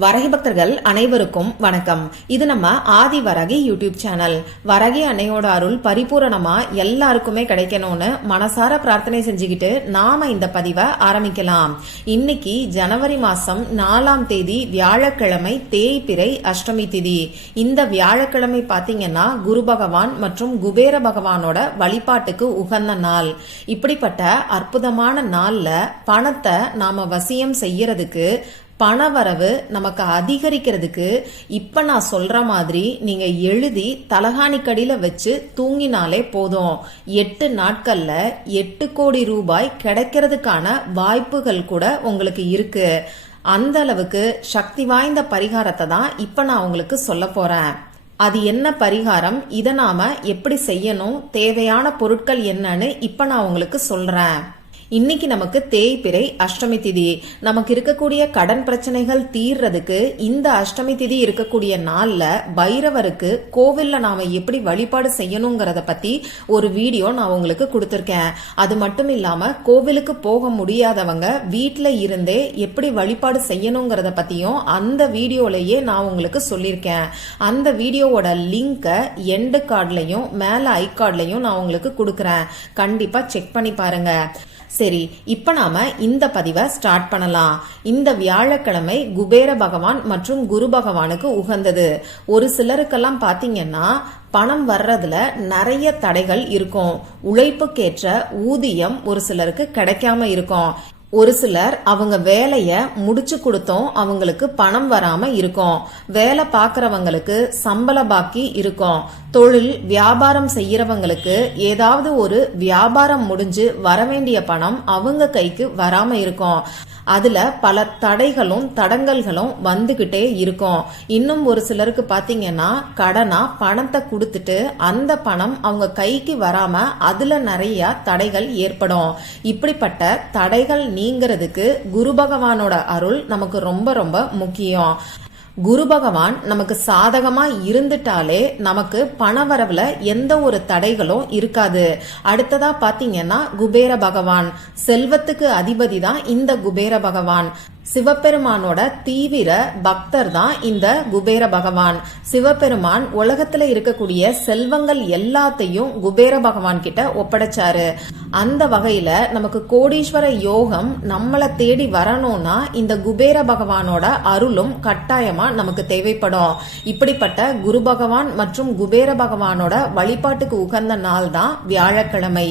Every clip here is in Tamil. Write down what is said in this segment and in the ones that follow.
வரகி பக்தர்கள் அனைவருக்கும் வணக்கம். இது நம்ம ஆதி வரகி யூடியூப் சேனல். வரகி அன்னையோட அருள் பரிபூரணமா எல்லாருக்குமே கிடைக்கணும்னு மனசார பிரார்த்தனை செஞ்சுக்கிட்டு நாம இந்த பதிவை ஆரம்பிக்கலாம். இன்னைக்கு ஜனவரி மாசம் 4ஆம் தேதி வியாழக்கிழமை, தேய்பிறை அஷ்டமி திதி. இந்த வியாழக்கிழமை பாத்தீங்கன்னா குரு பகவான் மற்றும் குபேர பகவானோட வழிபாட்டுக்கு உகந்த நாள். இப்படிப்பட்ட அற்புதமான நாள்ல பணத்தை நாம வசியம் செய்யறதுக்கு, பணவரவு நமக்கு அதிகரிக்கிறதுக்கு இப்ப நான் சொல்ற மாதிரி நீங்க எழுதி தலகாணிக்கடியில வச்சு தூங்கினாலே போதும். 8 நாட்கள்ல 8 கோடி ரூபாய் கிடைக்கிறதுக்கான வாய்ப்புகள் கூட உங்களுக்கு இருக்கு. அந்த அளவுக்கு சக்தி வாய்ந்த பரிகாரத்தை தான் இப்ப நான் உங்களுக்கு சொல்ல போறேன். அது என்ன பரிகாரம், இதை நாம எப்படி செய்யணும், தேவையான பொருட்கள் என்னன்னு இப்ப நான் உங்களுக்கு சொல்றேன். இன்னைக்கு நமக்கு தேய்பிறை அஷ்டமி திதி. நமக்கு இருக்கக்கூடிய கடன் பிரச்சனைகள் தீர்றதுக்கு இந்த அஷ்டமி திதி இருக்கக்கூடிய நாள்ல பைரவருக்கு கோவில்ல நாம எப்படி வழிபாடு செய்யணுங்கிறத பத்தி ஒரு வீடியோ நான் உங்களுக்கு கொடுத்திருக்கேன். அது மட்டும் இல்லாம கோவிலுக்கு போக முடியாதவங்க வீட்டுல இருந்தே எப்படி வழிபாடு செய்யணுங்கிறத பத்தியும் அந்த வீடியோலயே நான் உங்களுக்கு சொல்லியிருக்கேன். அந்த வீடியோவோட லிங்க எண்டு கார்ட்லயும் மேல ஐ கார்ட்லயும் நான் உங்களுக்கு கொடுக்கறேன். கண்டிப்பா செக் பண்ணி பாருங்க. சரி, இப்ப நாம இந்த பதிவை ஸ்டார்ட் பண்ணலாம். இந்த வியாழக்கிழமை குபேர பகவான் மற்றும் குரு பகவானுக்கு உகந்தது. ஒரு சிலருக்கெல்லாம் பாத்தீங்கன்னா பணம் வர்றதுல நிறைய தடைகள் இருக்கும். உழைப்புக்கேற்ற ஊதியம் ஒரு சிலருக்கு கிடைக்காம இருக்கும். ஒரு சிலர் அவங்க வேலைய முடிச்சு கொடுத்தோம் அவங்களுக்கு பணம் வராம இருக்கும். வேலை பாக்குறவங்களுக்கு சம்பள பாக்கி இருக்கும். தொழில் வியாபாரம் செய்யறவங்களுக்கு ஏதாவது ஒரு வியாபாரம் முடிஞ்சு வரவேண்டிய பணம் அவங்க கைக்கு வராம இருக்கும். அதுல பல தடைகளும் தடங்கல்களும் வந்துகிட்டே இருக்கும். இன்னும் ஒரு சிலருக்கு பாத்தீங்கன்னா கடனா பணத்தை கொடுத்துட்டு அந்த பணம் அவங்க கைக்கு வராம அதுல நிறைய தடைகள் ஏற்படும். இப்படிப்பட்ட தடைகள் நீங்கிறதுக்கு குரு பகவானோட அருள் நமக்கு ரொம்ப ரொம்ப முக்கியம். குரு பகவான் நமக்கு சாதகமா இருந்துட்டாலே நமக்கு பணவரவுல எந்த ஒரு தடைகளும் இருக்காது. அடுத்ததா பாத்தீங்கன்னா குபேர பகவான், செல்வத்துக்கு அதிபதி தான் இந்த குபேர பகவான். சிவபெருமானோட தீவிர பக்தர் தான் இந்த குபேர பகவான். சிவபெருமான் உலகத்துல இருக்கக்கூடிய செல்வங்கள் எல்லாத்தையும் குபேர பகவான் கிட்ட ஒப்படைச்சாரு. அந்த வகையில நமக்கு கோடீஸ்வர யோகம் நம்மள தேடி வரணும்னா இந்த குபேர பகவானோட அருளும் கட்டாயமா நமக்கு தேவைப்படும். இப்படிப்பட்ட குரு பகவான் மற்றும் குபேர பகவானோட வழிபாட்டுக்கு உகந்த நாள் தான் வியாழக்கிழமை.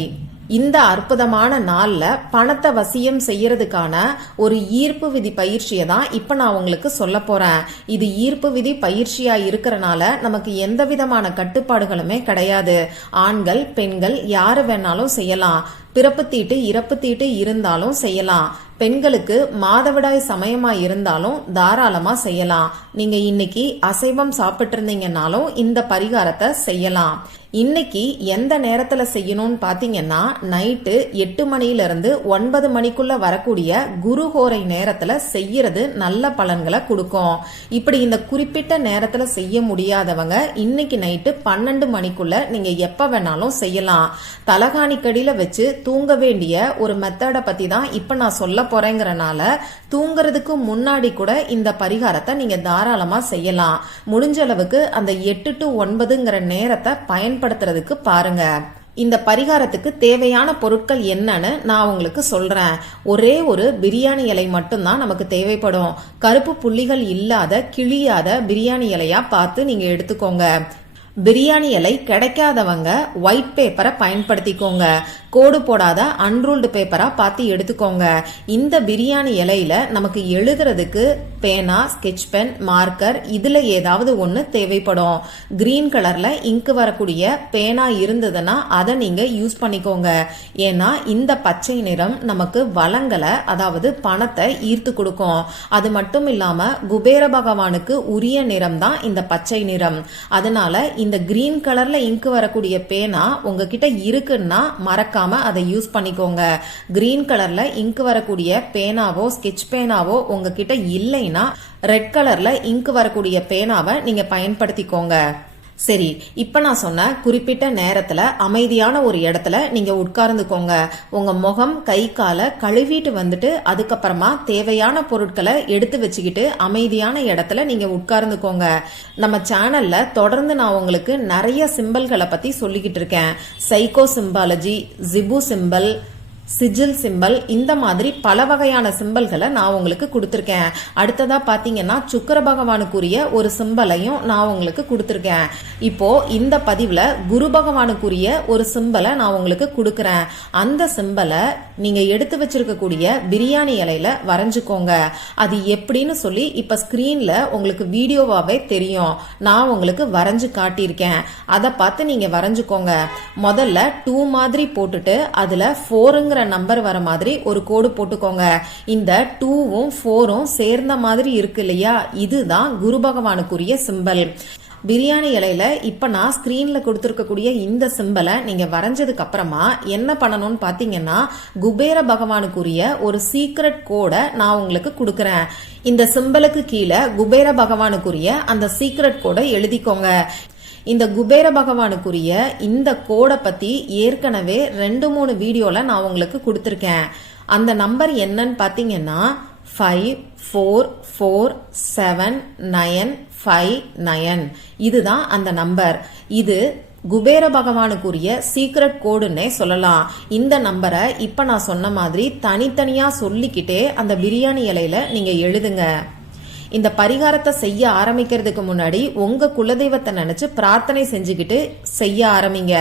இந்த அற்புதமான நாள்ல பணத்தை வசியம் செய்யறதுக்கான ஒரு ஈர்ப்பு விதி பயிற்சியை தான் இப்ப நான் உங்களுக்கு சொல்ல போறேன். இது ஈர்ப்பு விதி பயிற்சியா இருக்கறனால நமக்கு எந்த விதமான கட்டுப்பாடுகளுமே கிடையாது. ஆண்கள் பெண்கள் யாரு வேணாலும் செய்யலாம். பிறப்பு தீட்டு இறப்பு தீட்டு இருந்தாலும் செய்யலாம். பெண்களுக்கு மாதவிடாய் சமயமா இருந்தாலும் தாராளமா செய்யலாம். நீங்க இன்னைக்கு அசைவம் சாப்பிட்டு இருந்தீங்கன்னாலும் இந்த பரிகாரத்தை செய்யலாம். இன்னைக்கு எந்த நேரத்துல செய்யணும்னு பாத்தீங்கன்னா நைட்டு 8 மணில இருந்து 9 மணிக்குள்ள வரக்கூடிய குருஹோரை நேரத்துல செய்யறது நல்ல பலன்களை கொடுக்கும். இப்படி இந்த குறிப்பிட்ட நேரத்துல செய்ய முடியாதவங்க இன்னைக்கு நைட்டு 12 மணிக்குள்ள நீங்க எப்ப வேணாலும் செய்யலாம். தலகாணிக்கடியில வச்சு தூங்க வேண்டிய ஒரு மெத்தட பத்தி தான் இப்ப நான் சொல்ல போறேங்கிறனால தூங்குறதுக்கு முன்னாடி கூட இந்த பரிகாரத்தை நீங்க தாராளமா செய்யலாம். முடிஞ்ச அளவுக்கு அந்த 8 to 9ங்கிற நேரத்தை பயன்படுத்துறதுக்கு பாருங்க. இந்த பரிகாரத்துக்கு தேவையான பொருட்கள் என்னன்னு நான் உங்களுக்கு சொல்றேன். ஒரே ஒரு பிரியாணி இலை மட்டும்தான் நமக்கு தேவைப்படும். கருப்பு புள்ளிகள் இல்லாத கிழியாத பிரியாணி இலையா பார்த்து நீங்க எடுத்துக்கோங்க. பிரியாணி இலை கிடைக்காதவங்க ஒயிட் பேப்பரை பயன்படுத்திக்கோங்க. கோடு போடாத அன்ரூல்டு பேப்பரா பார்த்து எடுத்துக்கோங்க. இந்த பிரியாணி இலையில நமக்கு எழுதுறதுக்கு பேனா, ஸ்கெட்ச் பென், மார்க்கர் இதுல ஏதாவது ஒண்ணு தேவைப்படும். கிரீன் கலர்ல இங்கு வரக்கூடிய பேனா இருந்ததுன்னா அதை நீங்க யூஸ் பண்ணிக்கோங்க. ஏன்னா இந்த பச்சை நிறம் நமக்கு வளங்களை, அதாவது பணத்தை ஈர்த்து கொடுக்கும். அது மட்டும் இல்லாம குபேர பகவானுக்கு உரிய நிறம் தான் இந்த பச்சை நிறம். அதனால இந்த கிரீன் கலர்ல இங்கு வரக்கூடிய பேனா உங்ககிட்ட இருக்குன்னா மறக்காம அதை யூஸ் பண்ணிக்கோங்க. கிரீன் கலர்ல இங்கு வரக்கூடிய பேனாவோ ஸ்கெட்ச் பேனாவோ உங்ககிட்ட இல்லைன்னா ரெட் கலர்ல இங்கு வரக்கூடிய பேனாவை நீங்க பயன்படுத்திக்கோங்க. சரி, இப்ப நான் சொன்ன குறிப்பிட்ட நேரத்துல அமைதியான ஒரு இடத்துல நீங்க உட்கார்ந்துக்கோங்க. உங்க முகம் கை காலை கழுவிட்டு வந்துட்டு அதுக்கப்புறமா தேவையான பொருட்களை எடுத்து வச்சுக்கிட்டு அமைதியான இடத்துல நீங்க உட்கார்ந்துக்கோங்க. நம்ம சேனல்ல தொடர்ந்து நான் உங்களுக்கு நிறைய சிம்பல்களை பத்தி சொல்லிக்கிட்டு இருக்கேன். சைக்கோ சிம்பாலஜி, ஜிபு சிம்பல், சிஜில் சிம்பல், இந்த மாதிரி பல வகையான சிம்பல்களை நான் உங்களுக்கு கொடுத்துருக்கேன். அடுத்ததா பாத்தீங்கன்னா சுக்கிர பகவானுக்குரிய ஒரு சிம்பலையும் நான் உங்களுக்கு கொடுத்துருக்கேன். இப்போ இந்த பதிவுல குரு பகவானுக்குரிய ஒரு சிம்பலை நான் உங்களுக்கு கொடுக்கறேன். அந்த சிம்பலை நீங்க எடுத்து வச்சிருக்கக்கூடிய பிரியாணி இலையில வரைஞ்சுக்கோங்க. அது எப்படின்னு சொல்லி இப்ப ஸ்கிரீன்ல உங்களுக்கு வீடியோவாவே தெரியும். நான் உங்களுக்கு வரைஞ்சு காட்டியிருக்கேன். அதை பார்த்து நீங்க வரைஞ்சுக்கோங்க. முதல்ல 2 மாதிரி போட்டுட்டு அதுல 4ங்கிற நம்பர் வர மாதிரி ஒரு கோடு போட்டுக்கோங்க. இந்த 2ம் 4ம் சேர்ந்த மாதிரி இருக்கு இல்லையா, இதுதான் குரு பகவானுக்குரிய சிம்பல். பிரியாணி இலையில இப்ப நான் ஸ்கிரீன்ல கொடுத்திருக்கக்கூடிய இந்த சிம்பலை நீங்க வரைஞ்சதுக்கு அப்புறமா என்ன பண்ணணும்னு பாத்தீங்கன்னா, குபேர பகவானுக்குரிய ஒரு சீக்ரெட் கோட நான் உங்களுக்கு கொடுக்கறேன். இந்த சிம்பலுக்கு கீழே குபேர பகவானுக்குரிய அந்த சீக்ரெட் கோட எழுதிக்கோங்க. இந்த குபேர பகவானுக்குரிய இந்த கோடை பத்தி ஏற்கனவே 2-3 வீடியோல நான் உங்களுக்கு கொடுத்திருக்கேன். அந்த நம்பர் என்னன்னு பாத்தீங்கன்னா 544759. இதுதான் அந்த நம்பர். இது குபேர பகவானுக்குரிய சீக்ரெட் கோடுன்னே சொல்லலாம். இந்த நம்பரை இப்ப நான் சொன்ன மாதிரி தனித்தனியா சொல்லிக்கிட்டே அந்த பிரியாணி இலையில நீங்க எழுதுங்க. இந்த பரிகாரத்தை செய்ய ஆரம்பிக்கிறதுக்கு முன்னாடி உங்க குலதெய்வத்தை நினைச்சு பிரார்த்தனை செஞ்சுக்கிட்டு செய்ய ஆரம்பிங்க.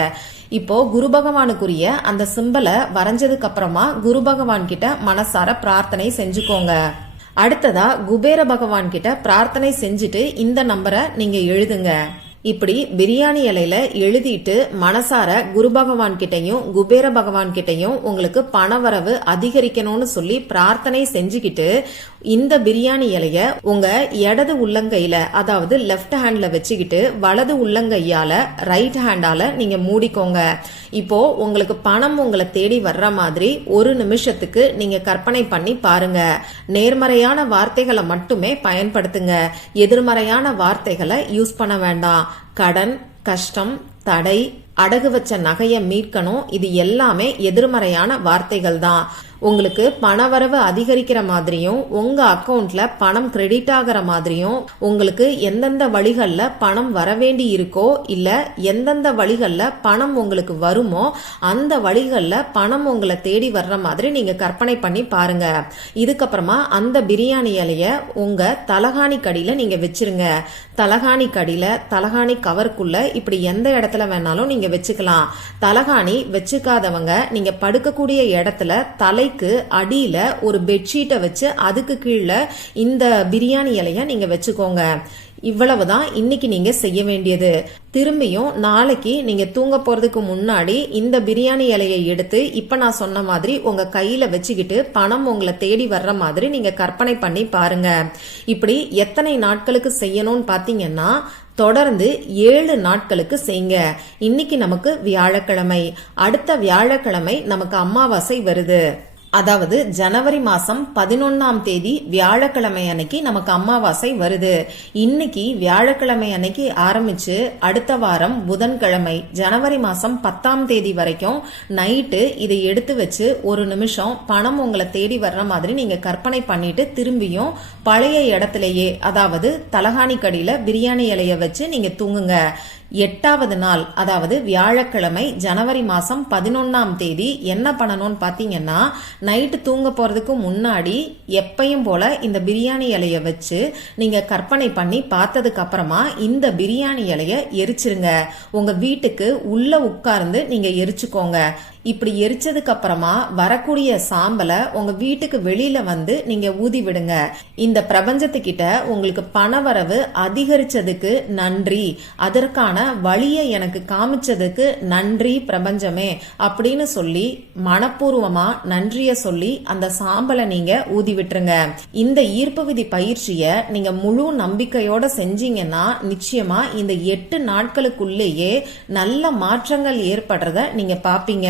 இப்போ குரு பகவானுக்குரிய அந்த சிம்பலை வரைஞ்சதுக்கு அப்புறமா குரு பகவான் கிட்ட மனசார பிரார்த்தனை செஞ்சுக்கோங்க. அடுத்ததா குபேர பகவான் கிட்ட பிரார்த்தனை செஞ்சுட்டு இந்த நம்பரை நீங்க எழுதுங்க. இப்படி பிரியாணி இலையில எழுதிட்டு மனசார குரு பகவான் கிட்டையும் குபேர பகவான் கிட்டையும் உங்களுக்கு பணவரவு அதிகரிக்கணும்னு சொல்லி பிரார்த்தனை செஞ்சுக்கிட்டு இந்த பிரியாணி இலைய உங்க இடது உள்ளங்கையில, அதாவது லெப்ட் ஹேண்ட்ல வச்சுக்கிட்டு வலது உள்ளங்கையால ரைட் ஹேண்டால நீங்க மூடிக்கோங்க. இப்போ உங்களுக்கு பணம் உங்களை தேடி வர்ற மாதிரி ஒரு நிமிஷத்துக்கு நீங்க கற்பனை பண்ணி பாருங்க. நேர்மறையான வார்த்தைகளை மட்டுமே பயன்படுத்துங்க. எதிர்மறையான வார்த்தைகளை யூஸ் பண்ண வேண்டாம். கடன், கஷ்டம், தடை, அடகு வச்ச நகைய மீட்கணும், இது எல்லாமே எதிர்மறையான வார்த்தைகள் தான். உங்களுக்கு பணவரவு அதிகரிக்கிற மாதிரியும் உங்க அக்கவுண்ட்ல பணம் கிரெடிட் ஆகிற மாதிரியும் உங்களுக்கு எந்தெந்த வழிகள்ல பணம் வரவேண்டி இருக்கோ இல்ல எந்தெந்த வழிகள்ல பணம் உங்களுக்கு வருமோ அந்த வழிகள்ல பணம் உங்களை தேடி வர்ற மாதிரி நீங்க கற்பனை பண்ணி பாருங்க. இதுக்கப்புறமா அந்த பிரியாணி இலைய உங்க தலகாணி கடியில நீங்க வச்சிருங்க. தலகாணி கடியில, தலகாணி கவருக்குள்ள இப்படி எந்த இடத்துல வேணாலும் நீங்க வச்சுக்கலாம். தலகாணி வச்சுக்காதவங்க நீங்க படுக்கக்கூடிய இடத்துல தலை அடியில ஒரு பெட்ஷீட்டை வச்சு அதுக்கு கீழே இந்த பிரியாணி இலைய நீங்க வச்சுக்கோங்க. இவ்வளவுதான் இன்னைக்கு நீங்க செய்ய வேண்டியது. திரும்பியும் நாளைக்கு நீங்க தூங்க போறதுக்கு முன்னாடி இந்த பிரியாணி இலையை எடுத்து இப்ப நான் சொன்ன மாதிரி உங்க கையில வச்சுக்கிட்டு பணம் உங்களை தேடி வர்ற மாதிரி நீங்க கற்பனை பண்ணி பாருங்க. இப்படி எத்தனை நாட்களுக்கு செய்யணும்னு பாத்தீங்கன்னா தொடர்ந்து 7 நாட்களுக்கு செய்யுங்க. இன்னைக்கு நமக்கு வியாழக்கிழமை, அடுத்த வியாழக்கிழமை நமக்கு அமாவாசை வருது. அதாவது ஜனவரி மாசம் 11ஆம் தேதி வியாழக்கிழமை அன்னைக்கு நமக்கு அமாவாசை வருது. இன்னைக்கு வியாழக்கிழமை அன்னைக்கு ஆரம்பிச்சு அடுத்த வாரம் புதன்கிழமை ஜனவரி மாசம் 10ஆம் தேதி வரைக்கும் நைட்டு இதை எடுத்து வச்சு ஒரு நிமிஷம் பணம் உங்களை தேடி வர்ற மாதிரி நீங்க கற்பனை பண்ணிட்டு திரும்பியும் பழைய இடத்திலேயே, அதாவது தலகாணி கடியில பிரியாணி இலைய வச்சு நீங்க தூங்குங்க. 8வது நாள், அதாவது வியாழக்கிழமை ஜனவரி மாசம் 11ஆம் தேதி என்ன பண்ணணும்னு பாத்தீங்கன்னா, நைட்டு தூங்க போறதுக்கு முன்னாடி எப்பயும் போல இந்த பிரியாணி இலைய வச்சு நீங்க கற்பனை பண்ணி பார்த்ததுக்கு அப்புறமா இந்த பிரியாணி இலைய எரிச்சிருங்க. உங்க வீட்டுக்கு உள்ள உட்கார்ந்து நீங்க எரிச்சுக்கோங்க. இப்படி எரிச்சதுக்கு அப்புறமா வரக்கூடிய சாம்பலை உங்க வீட்டுக்கு வெளியில வந்து நீங்க ஊதி விடுங்க. இந்த பிரபஞ்சத்துக்கிட்ட உங்களுக்கு பணவரவு அதிகரிச்சதுக்கு நன்றி, அதற்கான வழியை எனக்கு காமிச்சதுக்கு நன்றி பிரபஞ்சமே அப்படின்னு சொல்லி மனப்பூர்வமா நன்றிய சொல்லி அந்த சாம்பலை நீங்க ஊதி விட்டுருங்க. இந்த ஈர்ப்பு விதி பயிற்சிய நீங்க முழு நம்பிக்கையோட செஞ்சீங்கன்னா நிச்சயமா இந்த 8 நாட்களுக்குள்ளேயே நல்ல மாற்றங்கள் ஏற்படுறத நீங்க பாப்பீங்க.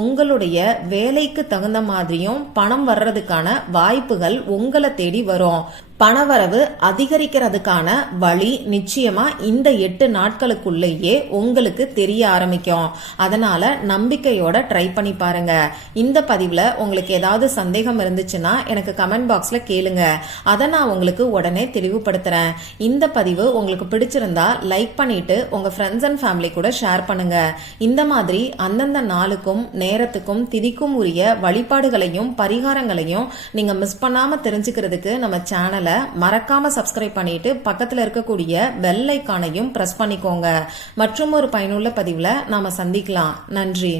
உங்களுடைய வேலைக்கு தகுந்த மாதிரியும் பணம் வர்றதுக்கான வாய்ப்புகள் உங்களை தேடி வரும். பணவரவு அதிகரிக்கிறதுக்கான வழி நிச்சயமா இந்த 8 நாட்களுக்குள்ளேயே உங்களுக்கு தெரிய ஆரம்பிக்கும். அதனால நம்பிக்கையோட ட்ரை பண்ணி பாருங்க. இந்த பதிவுல உங்களுக்கு ஏதாவது சந்தேகம் இருந்துச்சுன்னா எனக்கு கமெண்ட் பாக்ஸ்ல கேளுங்க. அதை நான் உங்களுக்கு உடனே தெளிவுபடுத்துறேன். இந்த பதிவு உங்களுக்கு பிடிச்சிருந்தா லைக் பண்ணிட்டு உங்க ஃப்ரெண்ட்ஸ் அண்ட் ஃபேமிலி கூட ஷேர் பண்ணுங்க. இந்த மாதிரி அந்தந்த நாளுக்கும் நேரத்துக்கும் திதிக்கும் உரிய வழிபாடுகளையும் பரிகாரங்களையும் நீங்க மிஸ் பண்ணாம தெரிஞ்சுக்கிறதுக்கு நம்ம சேனலை மறக்காம சப்ஸ்கிரைப் பண்ணிட்டு பக்கத்துல இருக்கக்கூடிய பெல் ஐகானையும் பிரஸ் பண்ணிக்கோங்க. மற்றும் ஒரு பயனுள்ள பதிவுல நாம சந்திக்கலாம். நன்றி.